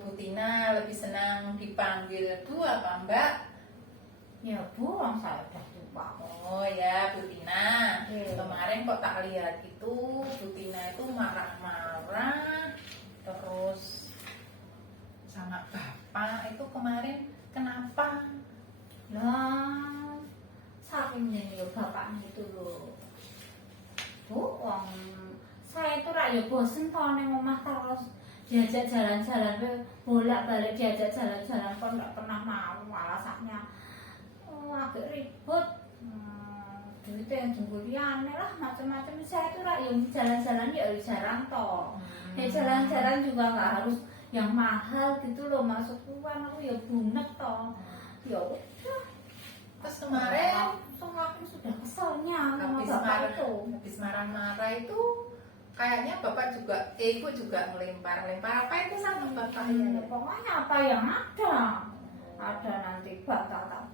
Bu Tina lebih senang dipanggil Bu apa Mbak? Ya Bu, orang saya udah tua. Oh ya Bu Tina. Iya. Kemarin kok tak lihat itu Bu Tina itu marah-marah terus sama Bapak itu kemarin kenapa? Lah, saking nyanyi bapaknya itu loh. Bu, saya itu rakyat bosen kalau neng omah terus diajak jalan-jalan, bolak-balik diajak jalan-jalan kok nggak pernah mau alasannya. Agak ribut. Duitnya yang aneh lah, macam-macam. Saya itu rakyat jalan-jalan ya jarang toh. Ya jalan-jalan juga nggak harus yang mahal gitu loh, masuk uang aku ya bunek toh. Ya udah. Terus kemarin Semakin sudah keselnya sama bapak itu. habis marah-marah itu kayaknya Bapak juga, Ibu juga melempar-lempar apa itu sama Bapak Ya, ya? pokoknya apa yang ada nanti batal tak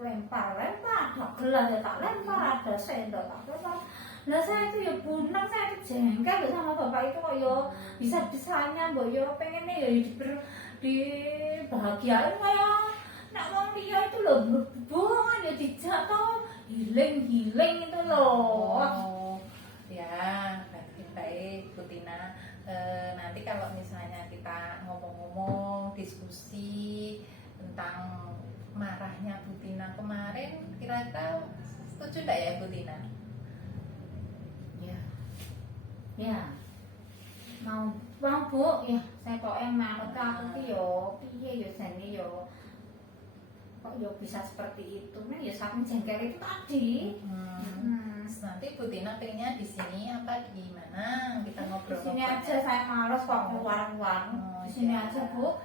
lempar, ada gelas ya tak lempar, ada sendok tak lempar. Nah saya itu ya bunek, saya itu jengkel sama bapak itu kok ya bisa-bisanya mbok ya pengennya ya dibahagiain kayak nak wong liya itu loh bohongan ya dijatuh hiling itu loh. Oh, ya baik Bu Tina. Nanti kalau misalnya kita ngomong-ngomong diskusi tentang marahnya Bu Tina kemarin, kira-kira setuju tidak ya Bu Tina? Ya mau Bu ya saya kok manut aku ki yo piye yo jane yo kok yo bisa seperti itu nah ya saking jengkel itu tadi. Nanti Bu Tina pengennya di sini apa di mana kita ngobrol? Di sini aja, saya males kok keluar-keluar. Di sini ya. aja Bu.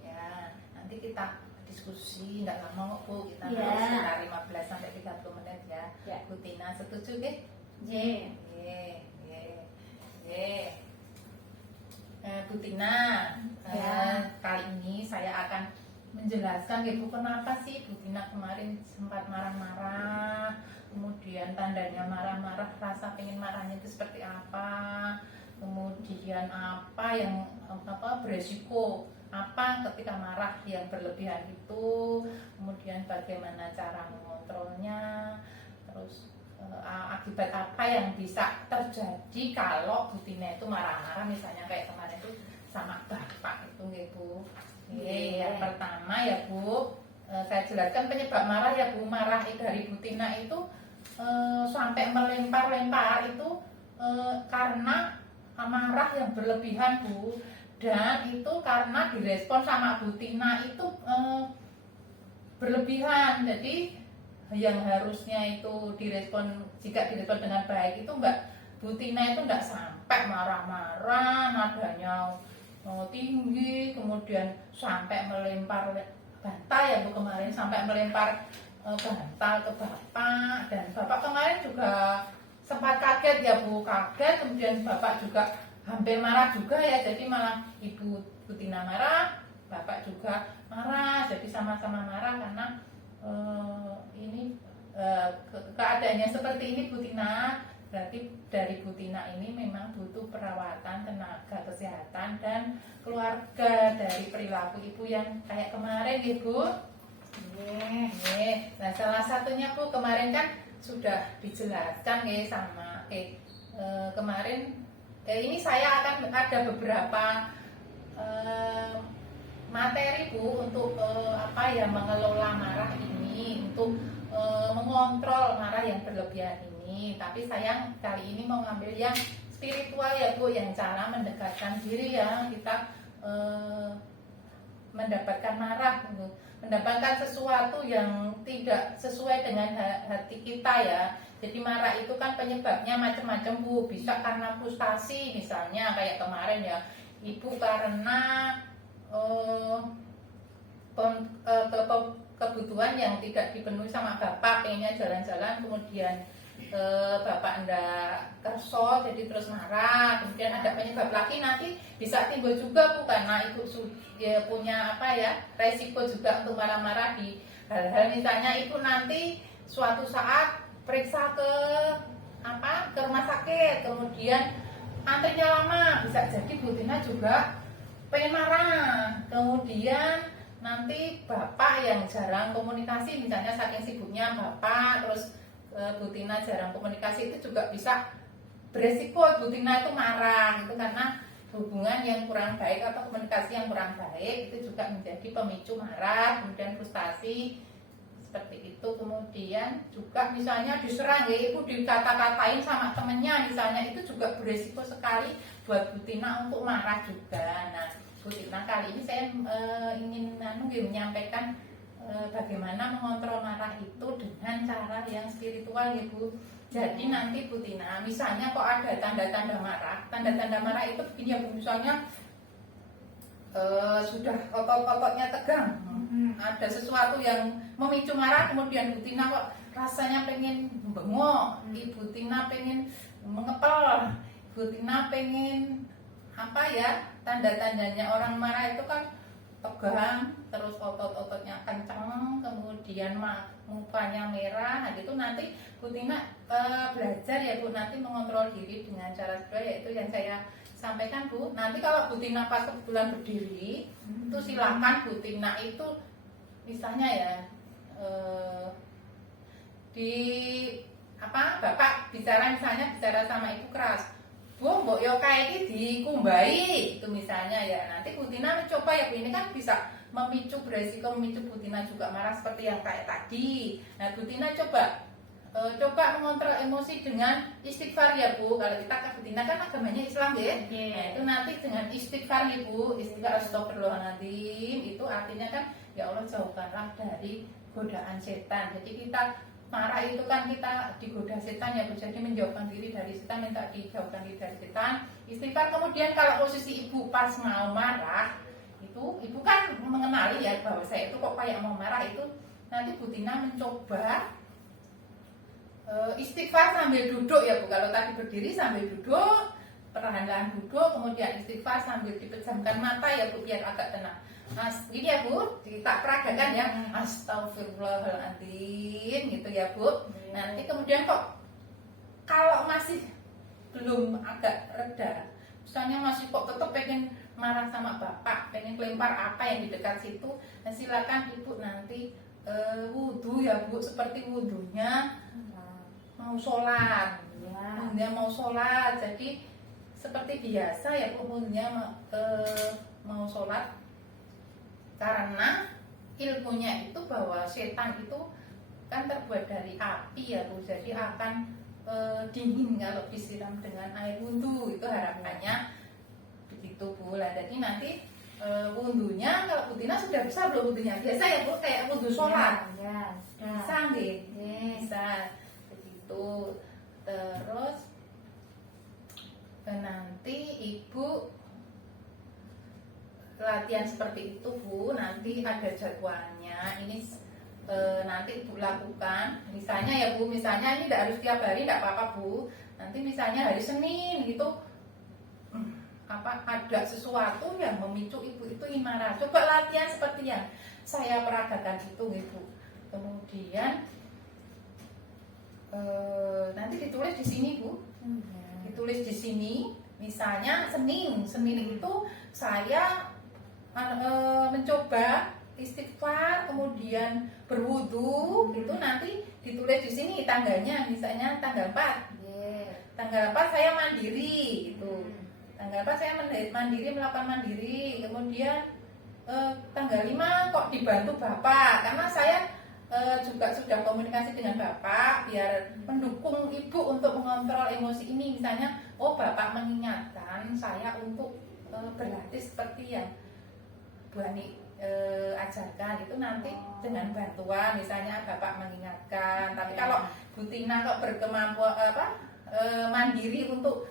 Ya, nanti kita diskusi nggak lama kok Bu, kita Ya. sekitar 15 sampai 30 menit ya. Ya. Bu Tina setuju nggih? Ye. Bu Tina, Ya. kali ini saya akan menjelaskan Bu kenapa sih Bu Tina kemarin sempat marah-marah, kemudian tandanya marah-marah, rasa pengen marahnya itu seperti apa, kemudian apa yang beresiko apa ketika marah yang berlebihan itu, kemudian bagaimana cara mengontrolnya, terus akibat apa yang bisa terjadi kalau Bu Tina itu marah-marah, misalnya kayak kemarin itu sama bapak itu ya Bu. Yang pertama ya Bu, saya jelaskan penyebab marah ya Bu. Marah dari Bu Tina itu sampai melempar-lempar itu karena marah yang berlebihan Bu, dan itu karena direspon sama Bu Tina itu berlebihan. Jadi yang harusnya itu jika direspon dengan baik itu Bu Tina itu enggak sampai marah-marah, nadanya tinggi, kemudian sampai melempar bantal ya Bu kemarin, sampai melempar bantal ke Bapak, dan Bapak kemarin juga sempat kaget ya Bu, kaget, kemudian Bapak juga hampir marah juga ya, jadi malah Bu Tina marah, Bapak juga marah, jadi sama-sama marah karena ini keadaannya seperti ini Bu Tina. Berarti dari Bu Tina ini memang butuh perawatan tenaga kesehatan dan keluarga dari perilaku ibu yang kayak kemarin ya Bu. Nah salah satunya Bu kemarin kan sudah dijelaskan ya sama kemarin ini saya akan ada beberapa materi Bu untuk mengelola marah ini, untuk mengontrol marah yang berlebihan ini. Tapi sayang kali ini mau ngambil yang spiritual ya Bu, yang cara mendekatkan diri ya kita mendapatkan marah, mendapatkan sesuatu yang tidak sesuai dengan hati kita ya. Jadi marah itu kan penyebabnya macam-macam Bu, bisa karena frustasi misalnya kayak kemarin ya, ibu karena kebutuhan yang tidak dipenuhi sama bapak, pengennya jalan-jalan, kemudian bapak ndak kerso jadi terus marah, kemudian ada penyebab lagi nanti bisa timbul juga Bu karena ibu punya resiko juga untuk marah-marah di hal-hal, misalnya ibu nanti suatu saat periksa ke rumah sakit, kemudian antrinya lama, bisa jadi Bu Tina juga pengen marah, kemudian nanti bapak yang jarang komunikasi, misalnya saking sibuknya bapak, terus Bu Tina jarang komunikasi, itu juga bisa beresiko Bu Tina itu marah, itu karena hubungan yang kurang baik atau komunikasi yang kurang baik, itu juga menjadi pemicu marah, kemudian frustasi seperti itu. Kemudian juga misalnya diserang ya ibu, dikata-katain sama temennya misalnya, itu juga beresiko sekali buat Bu Tina untuk marah juga. Nah Bu Tina kali ini saya ingin menyampaikan bagaimana mengontrol marah itu dengan cara yang spiritual ya Bu. Jadi nanti Bu Tina, misalnya kok ada tanda-tanda marah itu begini ya Bu, misalnya sudah otot-ototnya tegang, ada sesuatu yang memicu marah, kemudian Bu Tina kok rasanya pengen bengok, Ibu Tina pengen mengepel, Bu Tina pengen apa ya, tanda-tandanya orang marah itu kan tegang, terus otot-ototnya kenceng, kemudian mukanya merah. Nah gitu nanti Bu Tina belajar ya Bu, nanti mengontrol diri dengan cara kedua, yaitu yang saya sampaikan Bu. Nanti kalau Bu Tina pas kebetulan berdiri, itu silakan Bu Tina itu misalnya ya di apa, bapak bicara misalnya bicara sama ibu keras, Bu, mbok yo kae iki dikumbai itu misalnya ya. Nanti Bu Tina mencoba ya Bu, ini kan bisa memicu beresiko memicu Bu Tina juga marah seperti yang kayak tadi. Nah Bu Tina coba mengontrol emosi dengan istighfar ya Bu. Kalau kita ke Bu Tina kan agamanya Islam ya. Nah itu nanti dengan istighfar ya Bu, istighfar astagfirullahaladzim, itu artinya kan ya Allah jauhkanlah dari godaan setan. Jadi kita marah itu kan kita digoda setan ya Bu, jadi menjauhkan diri dari setan, minta dijauhkan diri dari setan, istighfar. Kemudian kalau posisi ibu pas mau marah, itu ibu kan mengenali ya bahwa saya itu kok kayak mau marah, itu nanti Bu Tina mencoba istighfar sambil duduk ya Bu. Kalau tadi berdiri sambil duduk, perlahan-lahan duduk, kemudian istighfar sambil dipejamkan mata ya Bu, biar agak tenang. Ini ya Bu, kita peragakan ya, astagfirullahaladzim gitu ya Bu. Nanti kemudian kok kalau masih belum agak reda, misalnya masih kok tetap pengen marah sama bapak, pengen kelempar apa yang di dekat situ, nah silakan Ibu nanti wudhu ya Bu, seperti wudhunya mau sholat, wudhunya mau sholat. Jadi seperti biasa ya Bu, wudhunya mau sholat. Karena ilmunya itu bahwa setan itu kan terbuat dari api ya Bu, jadi akan dingin kalau disiram dengan air wudhu, itu harapannya begitu Bu. Lah jadi nanti wudhunya kalau Bu Tina sudah bisa belum wudhunya? Biasa ya Bu, kayak wudhu sholat ya. bisa nggih? Bisa begitu. Terus nanti Ibu latihan seperti itu Bu, nanti ada jadwalnya. Ini nanti Ibu lakukan. Misalnya ya Bu, misalnya ini tidak harus tiap hari, tidak apa-apa Bu. Nanti misalnya hari Senin gitu, ada sesuatu yang memicu Ibu itu ingin marah. Coba latihan seperti yang saya peragakan itu Ibu. Kemudian nanti ditulis di sini Bu. Ditulis di sini. Misalnya Senin itu saya mencoba istighfar, kemudian berwudu, itu nanti ditulis di sini tanggalnya, misalnya tanggal 4. Tanggal 4 saya mandiri gitu. Tanggal 4 saya mandiri, melakukan mandiri. Kemudian tanggal 5 kok dibantu Bapak, karena saya juga sudah komunikasi dengan Bapak biar mendukung Ibu untuk mengontrol emosi ini. Misalnya, oh Bapak mengingatkan saya untuk berlatih seperti yang Bu Ani ajarkan, itu nanti dengan bantuan, misalnya Bapak mengingatkan. Tapi kalau Bu Tina kok berkemampuan mandiri untuk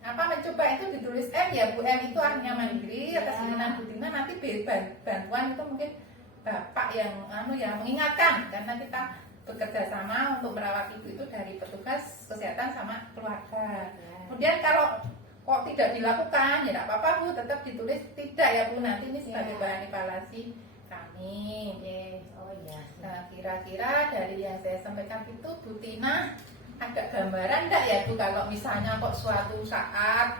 mencoba, itu ditulis M ya Bu, M itu artinya mandiri. Atas keinginan Bu Tina nanti bantuan itu mungkin Bapak yang mengingatkan, karena kita bekerja sama untuk merawat Ibu itu dari petugas kesehatan sama keluarga. Kemudian kalau kok tidak dilakukan, ya tidak apa-apa Bu, tetap ditulis tidak ya Bu, nanti ini sebagai bahan evaluasi kami. Nah kira-kira dari yang saya sampaikan itu Bu Tina ada gambaran enggak ya Bu, kalau misalnya kok suatu saat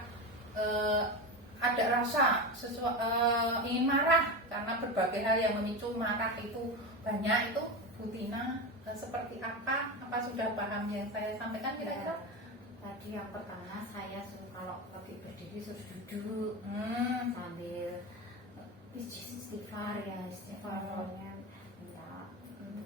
ada rasa ingin marah karena berbagai hal yang memicu marah itu banyak, itu Bu Tina seperti apa? Apa sudah paham yang saya sampaikan kira-kira? Tadi yang pertama saya kalau lagi berdiri suruh duduk sambil istighfar ya, istighfarnya minta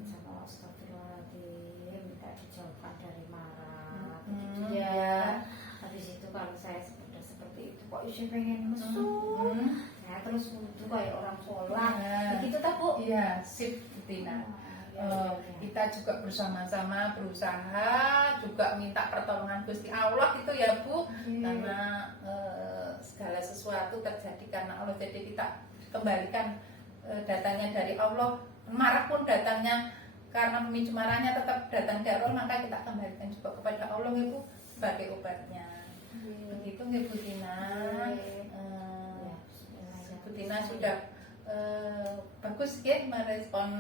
sama astagfirullahaladzim, minta dijauhkan dari marah begitu ya. Habis itu kalau saya seperti itu kok isi pengen mesum ya, terus wudhu kayak orang sholat begitu tak Bu? Iya, sip Bu Tina. Kita juga bersama-sama berusaha juga minta pertolongan Gusti Allah itu ya Bu, karena segala sesuatu terjadi karena Allah, jadi kita kembalikan datangnya dari Allah. Marah pun datangnya karena pemicu marahnya tetap datang dari Allah, maka kita kembalikan juga kepada Allah ya Bu sebagai obatnya. Begitu ya Bu Tina. Bu Tina sudah bagus ya merespon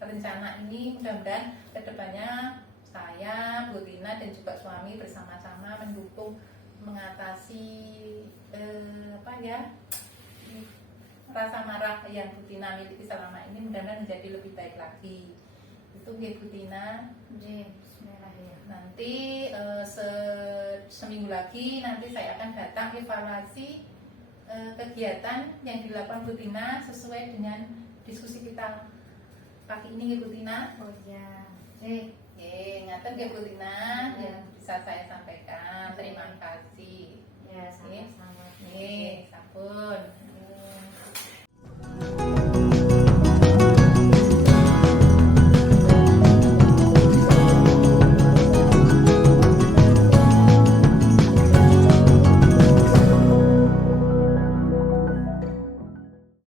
rencana ini. Mudah-mudahan kedepannya saya, Bu Tina dan juga suami bersama-sama mendukung mengatasi rasa marah yang Bu Tina miliki selama ini, mudah-mudahan menjadi lebih baik lagi. Itu ya Bu Tina. Nanti seminggu lagi nanti saya akan datang evaluasi kegiatan yang dilakukan Bu Tina sesuai dengan diskusi kita pagi ini ya Bu Tina. Oh iya. Ngaten ya Bu Tina yang bisa saya sampaikan. Terima kasih. Ya, sama-sama. Sampun.